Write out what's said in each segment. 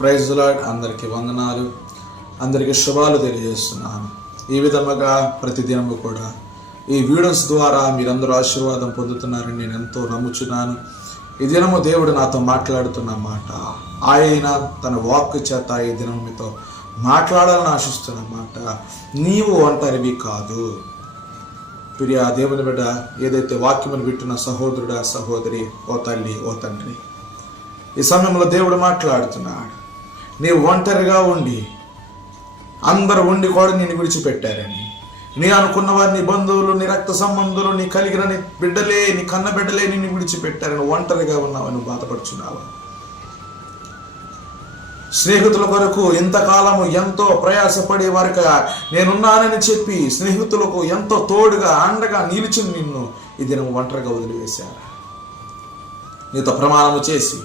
Praise the lord. అందరికీ వందనాలు, అందరికీ శుభాలు తెలియజేస్తున్నాను. ఈ విధముగా ప్రతిదినము కూడా ఈ వీడియోస్ ద్వారా మీరందరూ ఆశీర్వాదం పొందుతున్నారని నేను ఎంతో నమ్ముచున్నాను. ఈ దినము దేవుడు నాతో మాట్లాడుతున్న మాట, ఆయన తన వాక్ చేత ఈ దినము మీతో మాట్లాడాలని ఆశిస్తున్న మాట, నీవు ఒంటరివి కాదు. ప్రియ దేవుని బిడ్డ, ఏదైతే వాక్యమును వింటున్న సహోదరుడా సహోదరి, ఓ తల్లి ఓ తండ్రి, ఈ సమయంలో దేవుడు మాట్లాడుతున్నాడు. నీవు ఒంటరిగా ఉండి అందరు ఉండి కూడా నేను విడిచిపెట్టారని, నీ అనుకున్న వారు, నీ బంధువులు, నీ రక్త సంబంధులు, నీ కలిగిన నీ బిడ్డలే, నీ కన్న బిడ్డలే నిన్ను విడిచిపెట్టారని ఒంటరిగా ఉన్నావని బాధపడుచున్నావా? స్నేహితుల కొరకు ఇంతకాలము ఎంతో ప్రయాసపడే వారికి నేనున్నానని చెప్పి స్నేహితులకు ఎంతో తోడుగా అండగా నిలిచి నిన్ను ఈ దినం ఒంటరిగా వదిలివేశారు. నీతో ప్రమాణము చేసి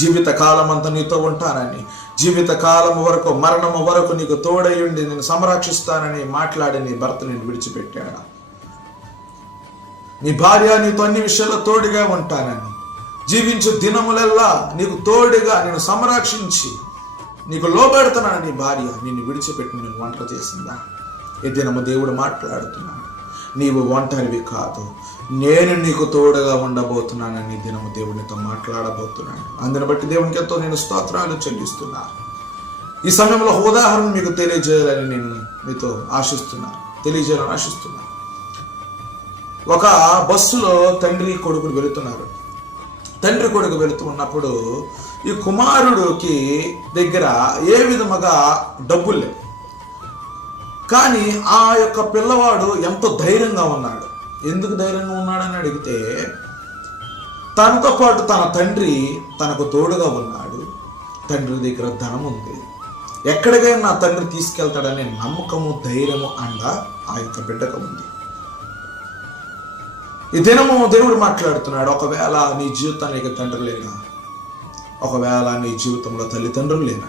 జీవిత కాలం అంతా నీతో ఉంటానని, జీవిత కాలం వరకు, మరణము వరకు నీకు తోడై ఉండి నేను సంరక్షిస్తానని మాట్లాడి నీ భర్త నేను విడిచిపెట్టాడా? నీ భార్య నీతో అన్ని విషయాల్లో తోడుగా ఉంటానని, జీవించు దినములెల్లా నీకు తోడుగా నేను సంరక్షించి నీకు లోబడుతున్నాను, నీ భార్య నిన్ను విడిచిపెట్టి నేను ఒంటరి చేసిందా? ఈ దినము దేవుడు మాట్లాడుతున్నాడు. నీవు ఒంటరివి కాదు, నేను నీకు తోడుగా ఉండబోతున్నానని దినము దేవునితో మాట్లాడబోతున్నాను. అందుని బట్టి దేవునికి ఎంతో నేను స్తోత్రాలు చెల్లిస్తున్నాను. ఈ సమయంలో ఒక ఉదాహరణ మీకు తెలియజేయాలని నేను మీతో తెలియజేయాలని ఆశిస్తున్నాను. ఒక బస్సులో తండ్రి కొడుకులు వెళుతున్నారు. తండ్రి కొడుకు వెళుతూ ఉన్నప్పుడు ఈ కుమారుడికి దగ్గర ఏ విధముగా డబ్బులు లేవు, కానీ ఆ యొక్క పిల్లవాడు ఎంతో ధైర్యంగా ఉన్నాడు. ఎందుకు ధైర్యంగా ఉన్నాడని అడిగితే, తనతో పాటు తన తండ్రి తనకు తోడుగా ఉన్నాడు, తండ్రి దగ్గర ధనం ఉంది, ఎక్కడికైనా నా తండ్రి తీసుకెళ్తాడనే నమ్మకము, ధైర్యము అండ ఆ యొక్క బిడ్డకు ఉంది. ఈ దినము దేవుడు మాట్లాడుతున్నాడు. ఒకవేళ నీ జీవితానికి తండ్రి లేనా, ఒకవేళ నీ జీవితంలో తల్లిదండ్రులు లేనా,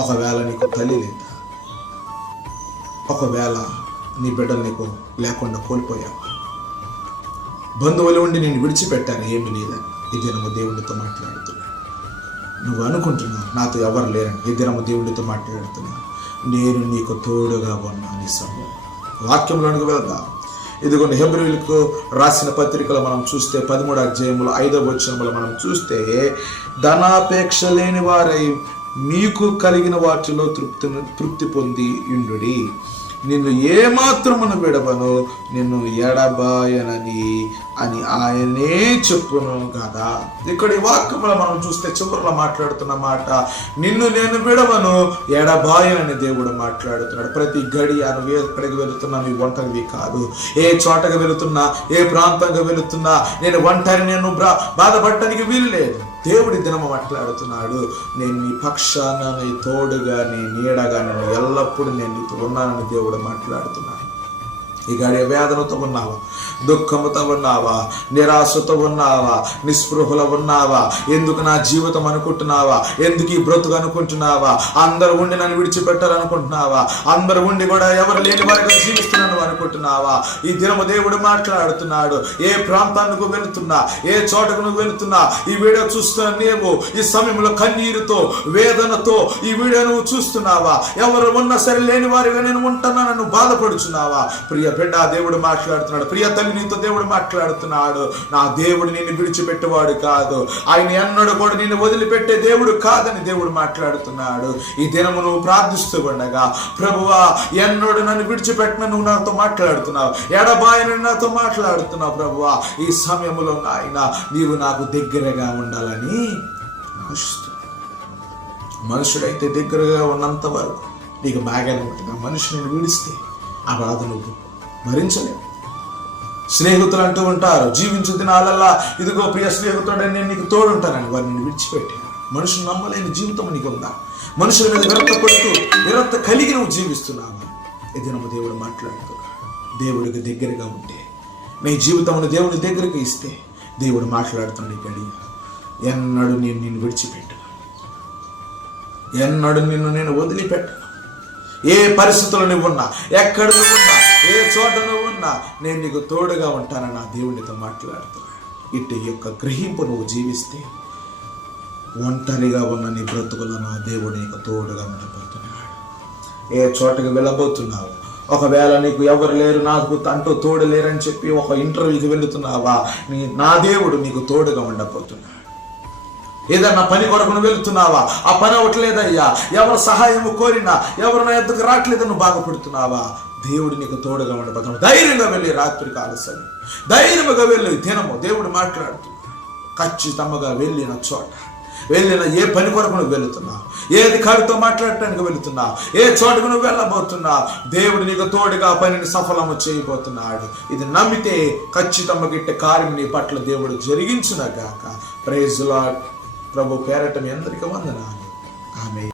ఒకవేళ నీకు తల్లి లేదా, ఒకవేళ నీ బిడ్డలు నీకు లేకుండా కోల్పోయావా, బంధువులు ఉండి నేను విడిచిపెట్టాను ఏమి లేదని ఈ దినము దేవుడితో మాట్లాడుతున్నాను. నువ్వు అనుకుంటున్నావు నాతో ఎవరు లేరని. ఈ దినము దేవుడితో మాట్లాడుతున్నాను. నేను నీకు తోడుగా ఉన్నాను. ఈ సమయం వాక్యంలోనికి వెళ్దాం. ఇదిగోండి, హెబ్రీయులకు రాసిన పత్రికలో మనం చూస్తే 13వ అధ్యాయములో 5వ వచనములో మనం చూస్తే, ధనాపేక్ష లేని వారై మీకు కలిగిన వాటిలో తృప్తి పొంది ఇండుడి, నిన్ను ఏమాత్రమును విడవను, నిన్ను ఎడబాయనని అని ఆయనే చెప్పును కదా. ఇక్కడ ఈ వాక్యములో మనం చూస్తే చివరిలో మాట్లాడుతున్న మాట, నిన్ను నేను విడవను, ఎడబాయనని దేవుడు మాట్లాడుతున్నాడు. ప్రతి గడియ నువ్వు ఎక్కడికి వెళుతున్నా నీ ఒంటరివి కాదు. ఏ చోటకి వెళుతున్నా, ఏ ప్రాంతంగా వెళుతున్నా నేను ఒంటరి, నేను బాధపడటానికి వీలు లేదు. దేవుడి దినము మాట్లాడుతున్నాడు. నేను నీ పక్షాన, నీ తోడుగా, నీ నీడగా, నేను ఎల్లప్పుడూ నేను నీతో ఉన్నానని దేవుడు మాట్లాడుతున్నాడు. ఈ గడియ వేదనతో ఉన్నావా, దుఃఖముతో ఉన్నావా, నిరాశతో ఉన్నావా, నిస్పృహలో ఉన్నావా, ఎందుకు నా జీవితం అనుకుంటున్నావా, ఎందుకు ఈ బ్రతుకు అనుకుంటున్నావా, అందరూ ఉండి నన్ను విడిచిపెట్టాలనుకుంటున్నావా, అందరూ ఉండి కూడా ఎవరు లేని వారికి జీవిస్తున్నాను అనుకుంటున్నావా? ఈ దినము దేవుడు మాట్లాడుతున్నాడు. ఏ ప్రాంతానికి వెళుతున్నా, ఏ చోటకు నువ్వు వెళుతున్నా, ఈ వీడియో చూస్తున్నా నీవు ఈ సమయంలో కన్నీరుతో, వేదనతో ఈ వీడియో నువ్వు చూస్తున్నావా? ఎవరు ఉన్నా సరే లేని వారిగా నేను ఉంటానని నువ్వు బాధపడుచున్నావా? ప్రియ బిడ్డ, దేవుడు మాట్లాడుతున్నాడు. ప్రియ తల్లి, నీతో దేవుడు మాట్లాడుతున్నాడు. నా దేవుడు నిన్ను విడిచిపెట్టేవాడు కాదు, ఆయన ఎన్నడూ కూడా నిన్ను వదిలిపెట్టే దేవుడు కాదని దేవుడు మాట్లాడుతున్నాడు. ఈ దినము నువ్వు ప్రార్థిస్తూ ఉండగా, ప్రభువా ఎన్నడూ నన్ను విడిచిపెట్టిన నువ్వు నాతో మాట్లాడుతున్నావు, ఎడబాయని నాతో మాట్లాడుతున్నావు. ప్రభువా ఈ సమయంలో ఆయన నీవు నాకు దగ్గరగా ఉండాలని ఆశిస్తున్నావు. మనుషుడైతే దగ్గరగా ఉన్నంత వరకు నీకు బాగానే ఉంటుంది. మనుషుని విడిస్తే ఆ బాధ నువ్వు భరించలేవు. స్నేహితులు అంటూ ఉంటారు, జీవించు దినాలల్లా ఇదిగో ప్రియ స్నేహితుడని నేను నీకు తోడుంటానని వారిని విడిచిపెట్టాను. మనుషులు నమ్మలేని జీవితం నీకు ఉందా? మనుషుల మీద విరక్త కలిగి నువ్వు జీవిస్తున్నావా? ఇది నమ్మ దేవుడు మాట్లాడుతున్నాడు. దేవుడికి దగ్గరగా ఉంటే, నీ జీవితమును దేవుడి దగ్గరికి ఇస్తే దేవుడు మాట్లాడుతున్నాడు. ఇక్కడ ఎన్నడూ నేను నిన్ను విడిచిపెట్టను, ఎన్నడూ నిన్ను నేను వదిలిపెట్టను. ఏ పరిస్థితుల్లో నువ్వు ఉన్నా, ఎక్కడ నువ్వు ఉన్నా, ఏ చోట నువ్వు ఉన్నా నేను నీకు తోడుగా ఉంటానని నా దేవునితో మాట్లాడుతున్నాను. ఇటు యొక్క గ్రహింపు నువ్వు జీవిస్తే ఒంటరిగా ఉన్న నీ బ్రతుకులను ఆ దేవుడు నీకు తోడుగా ఉండబోతున్నాడు. ఏ చోటకి వెళ్ళబోతున్నావు, ఒకవేళ నీకు ఎవరు లేరు, నాకు అంటూ తోడు లేరని చెప్పి ఒక ఇంటర్వ్యూకి వెళుతున్నావా, నా దేవుడు నీకు తోడుగా ఉండబోతున్నాడు. ఏదన్నా పని కొరకు నువ్వు వెళుతున్నావా, ఆ పని అవ్వట్లేదయ్యా, ఎవరు సహాయం కోరినా ఎవరు నా ఎద్దుకు రావట్లేదు, నువ్వు బాగుపడుతున్నావా, దేవుడు నీకు తోడుగా ఉండబోతున్నాడు. ధైర్యంగా వెళ్ళి రాత్రికి ఆలస్యం ధైర్యంగా వెళ్ళి దినము దేవుడు మాట్లాడుతున్నాడు. ఖచ్చితంగా వెళ్ళిన చోట, వెళ్ళిన ఏ పని కొరకు నువ్వు వెళుతున్నావు, ఏ అధికారితో మాట్లాడటానికి వెళుతున్నావు, ఏ చోటుకు నువ్వు వెళ్ళబోతున్నావు, దేవుడు నీకు తోడుగా పనిని సఫలము చేయబోతున్నాడు. ఇది నమ్మితే ఖచ్చితంగా గిట్టే కార్యం నీ పట్ల దేవుడు జరిగించునగాక. Praise lord. ప్రభు పేరట మీ అందరికీ వందనాలు. ఆమేన్.